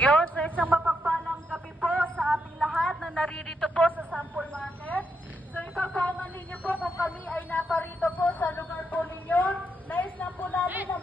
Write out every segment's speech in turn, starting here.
Yun, so isang mapagpalang gabi po sa ating lahat na naririto po sa Sample Market. So ipagkaungan ninyo po kung kami ay naparito po sa lugar po ninyo. Nais lang po namin na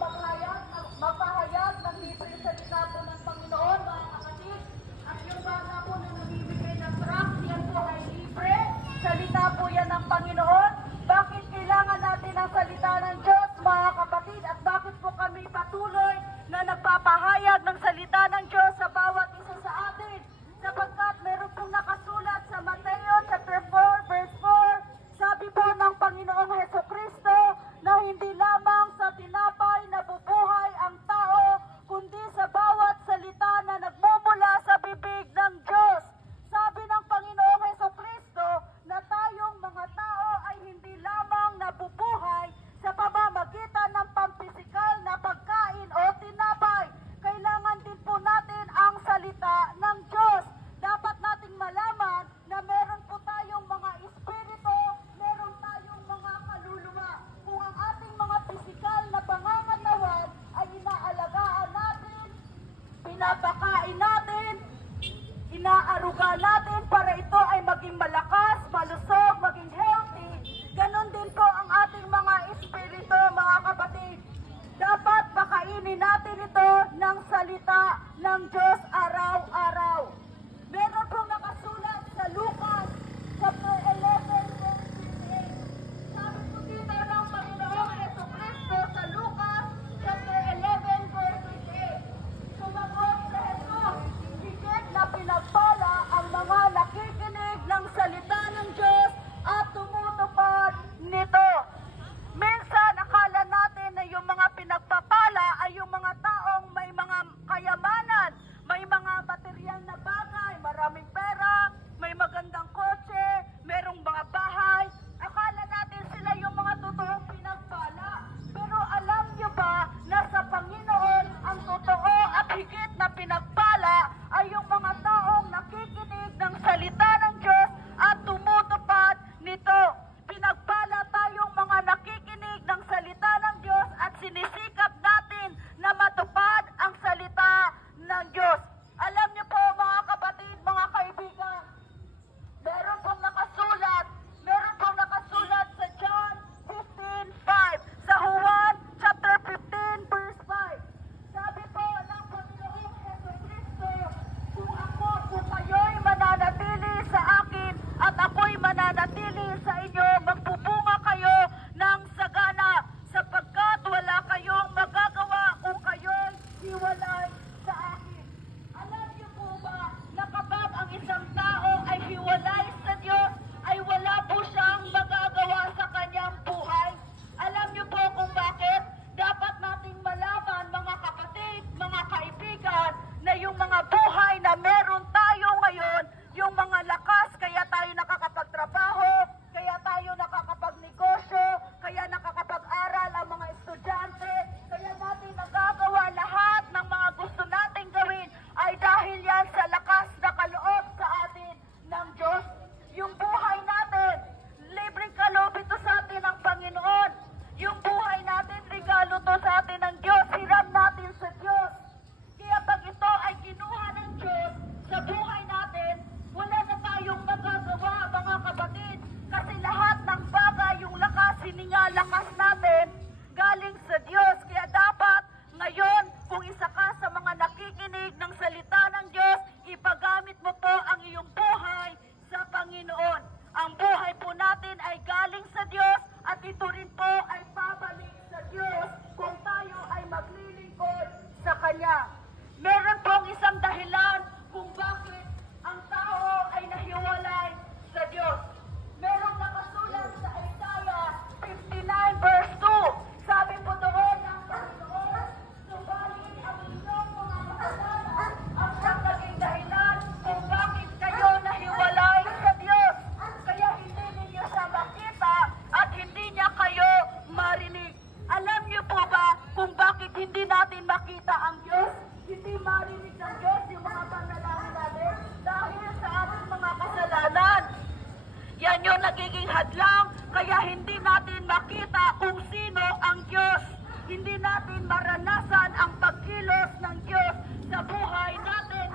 magpahayag ng libre salita po ng Panginoon, mga kapatid. At yung bata po na nabibigay ng truck, yan po ay libre. Salita po yan ng Panginoon. Bakit kailangan natin ang salita ng Diyos, mga kapatid? At bakit po kami patuloy na nagpapahayag ng salita ng Diyos sa bawat isa sa atin? Sapagkat meron pong nakasulat sa Mateo chapter 4 verse 4, sabi po ng Panginoong Hesukristo na hindi lamang sa tinapay nabubuhay ang tao, kundi sa bawat salita na nagmumula sa bibig ng Diyos. Sabi ng Panginoong Hesukristo na tayong mga tao ay hindi lamang nabubuhay sa pamamagitan ng pampisikal na pagkain o tinapay. Kailangan din po natin ang salita ng Diyos. Dapat nating malaman na meron po tayong mga espiritu, meron tayong mga kaluluwa. Kung ang ating mga pisikal na pangangalawan ay inaalagaan natin, pinapakain natin, inaaruga natin para ito ay maging malakas, malusog, maging healthy. Ganon din po ang ating mga espiritu, mga kapatid. Dapat pakainin natin ito ng salita ng Diyos araw-araw. Meron pong nakasulat sa Lucas chapter 11 verse 58. Sabi po dito ng Panginoong Hesukristo sa Lucas chapter 11 verse 58. Sumagot sa Jesus, higit na pinagpala ang mga nakikinig ng salita ng Diyos at tumutupad nito. Minsan, akala natin na yung mga pinagpapala ay yung mga taong may mga kayamanan, may mga material na bagay, maraming pera, may magandang kotse, merong mga bahay. Akala natin sila yung mga totoong pinagpala. Pero alam nyo ba na sa Panginoon, ang totoo at higit na pinagpala ay yung mga taong nakikinig ng salita ng Diyos at tumutupad nito. Pinagpala tayong mga nakikinig ng salita ng Diyos at sinisikap natin na matupad ang salita ng Diyos. Alam niyo po, mga kapatid, mga kaibigan, meron pong nakasulat sa John 15:5, sa Juan chapter 15 verse 5. Sabi po ng Panginoong Hesukristo, kung kayo'y mananatili sa akin at ako'y mananatili sa inyo, magpupunga kayo ng sagana, sapagkat wala kayong magagawa kung kayo'y hiwalay sa akin. Alam niyo po ba na kapag ang isang tao ay hiwalay sa Diyos, ay wala po siyang magagawa sa kanyang buhay? Alam niyo po kung bakit? Dapat nating malaman, mga kapatid, mga kaibigan, na yung mga buhay na meron tayo ngayon, yung mga lakas, kaya tayo nakakapagtrabaho, kaya tayo nakakapagnegosyo, kaya nakakapag-aral ang mga estudyante, kaya natin nagagawa lahat ng mga gusto nating gawin, ay dahil yan sa lakas na kaloob sa atin ng Diyos. Yung buhay natin, libreng kaloob ito sa atin ng Panginoon. Yung buhay natin, regalo to sa atin ng Diyos, hiram natin sa Diyos. Kaya pag ito ay kinuha ng Diyos sa buhay natin, wala na tayong magagawa, mga kapatid. Kasi lahat ng bagay, yung lakas, hininga, lakas natin, galing sa Diyos. Kaya dapat ngayon, kung isa ka sa mga nakikinig ng salita ng Diyos, ipagamit mo po ang iyong buhay sa Panginoon. Ang buhay po natin ay galing sa Diyos at ito rin po ay pabalik sa Diyos kung tayo ay maglilingkod sa Kanya. Meron pong isang dahilan kung bakit ang tao ay nahiwalay sa Diyos. Merong nakasulat sa Isaiah 59 verse 2. Sabi po doon ng Panginoon, subalit ang inyong mga kasalanan ang siyang naging dahilan kung bakit kayo nahiwalay sa Diyos. Kaya hindi ninyo siya makita at hindi niya kayo marinig. Alam niyo po ba kung bakit hindi natin makita ang Diyos? Hindi marinig ng Diyos yung mga panalangin natin dahil sa ating mga kasalanan. Yan yung nagiging hadlang, kaya hindi natin makita kung sino ang Diyos. Hindi natin maranasan ang pagkilos ng Diyos sa buhay natin,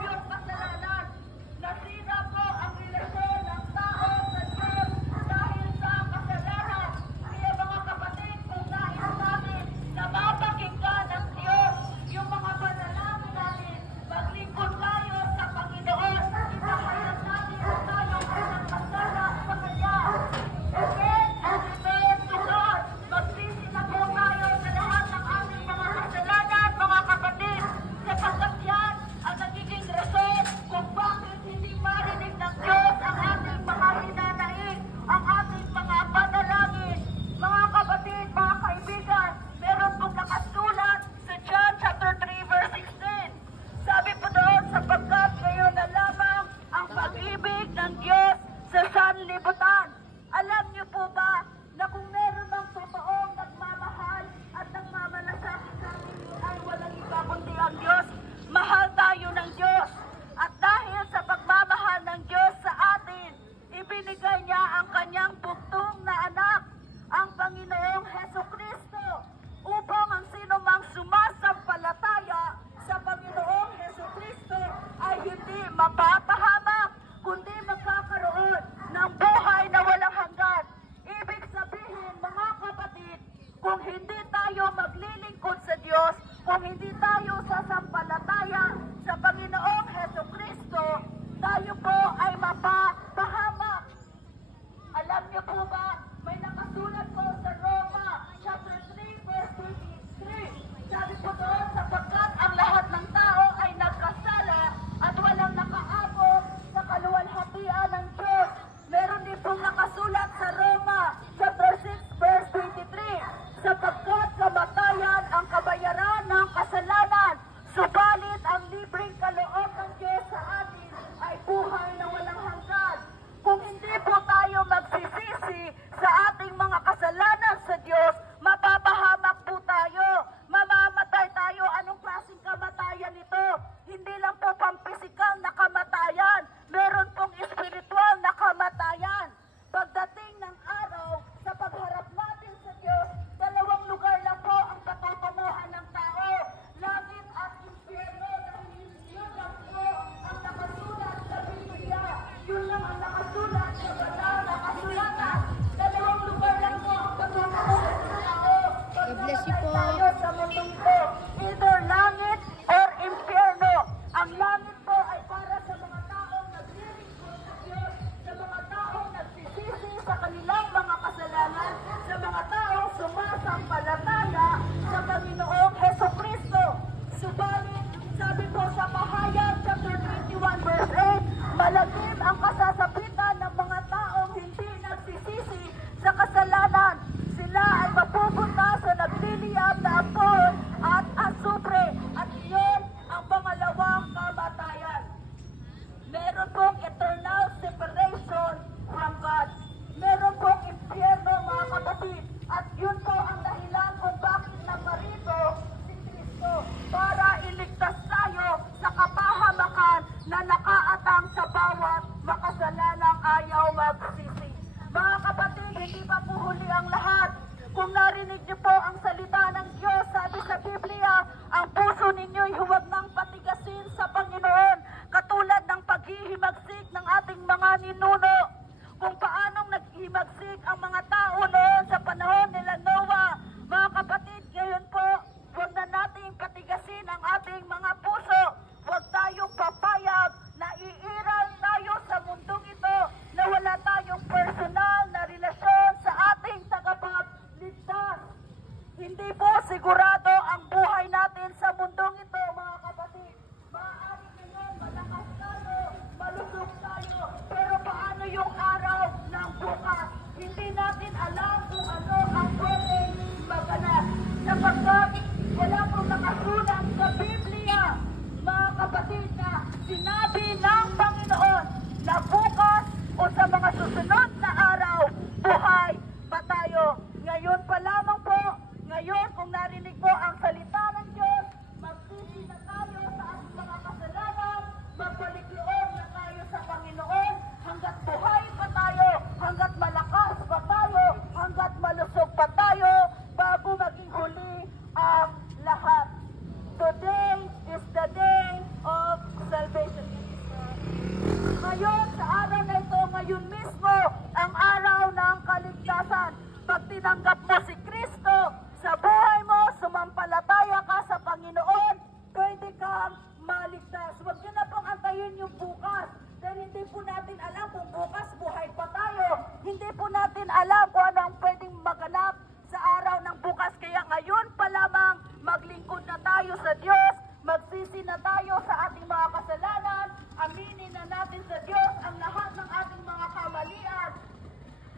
ngayon mismo ang araw ng kaligtasan. Pag tinanggap mo si Kristo sa buhay mo, sumampalataya ka sa Panginoon, pwede kang maligtas. Huwag nyo na pong antayin yung bukas. Dahil hindi po natin alam kung bukas buhay pa tayo. Hindi po natin alam kung ano ang pwedeng maganap sa araw ng bukas. Kaya ngayon pa lamang maglingkod na tayo sa Diyos, magsisi na tayo sa ating mga kasalanan, aminin na natin sa Diyos ang lahat ng ating mga kamalian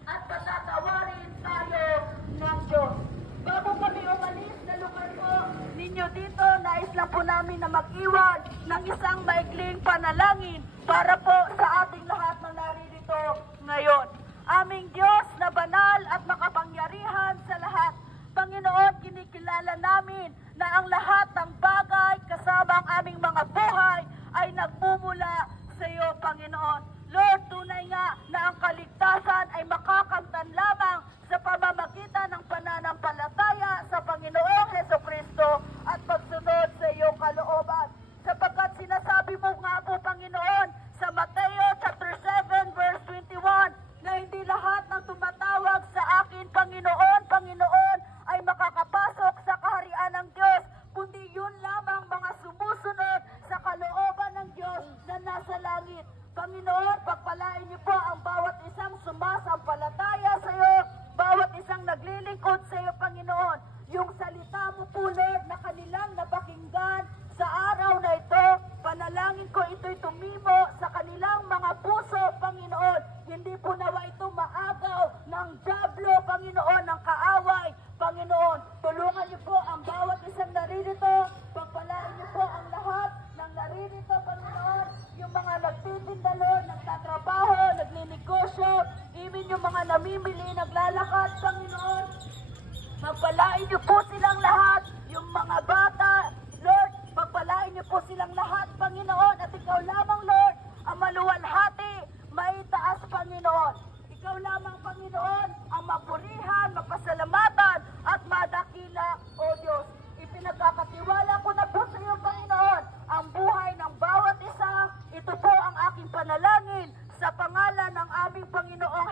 at patatawarin tayo ng Diyos. Bago kami umalis na lugar po ninyo dito, nais lang po namin na mag-iwan ng isang maikling panalangin para po sa ating lahat na naririto ngayon. Aming Diyos na banal at makapangyarihan sa lahat, Panginoon, kinikilala namin na ang lahat ng bagay kasama ang aming mga buhay ay nagmumula sa iyo, Panginoon. Lord, tunay nga na ang kaligtasan ay makakamtan lamang sa pamamagitan ng pananampalataya sa Panginoong Hesukristo at pagsunod sa iyong kalooban. Sapagkat sinasabi mo nga po, Panginoon, sa Mateo chapter 7 verse 21, na hindi lahat ng tumatawag sa akin, Panginoon, Panginoon, ay makakapasok sa kaharian ng Diyos, kundi yun lamang mga sumusunod sa kalooban ng Diyos na nasa langit. Panginoon, pagpalain niyo po ang bawat isang sumasampalataya sa iyo, bawat isang naglilingkod sa iyo, Panginoon. Yung salita mo po, Lord, na kanilang napakinggan sa araw na ito, panalangin ko ito'y tumimo sa kanilang mga puso, Panginoon. Hindi po nawa ito maagaw ng dyablo, Panginoon, ng kaaway, Panginoon. Tulungan niyo po ang bawat isang naririto, pagpalain niyo po ang lahat ng naririto, Panginoon. Yung mga nagtitinda, Lord, nagtatrabaho, nagninegosyo, even yung mga namimili, naglalakad, Panginoon. Magpalain niyo po silang lahat, yung mga bata, Lord, pagpalain niyo po silang lahat, Panginoon, at ikaw lamang, Lord, ang maluwalhati, maitaas, Panginoon. Ikaw lamang, Panginoon, ang mapurihan, mapasalamatan, at madakila, O Diyos. Ipinagkakatiwala ko na po sa iyo, Panginoon, ang buhay ng bawat isa. Ito po ang aking panalangin sa pangalan ng aming Panginoong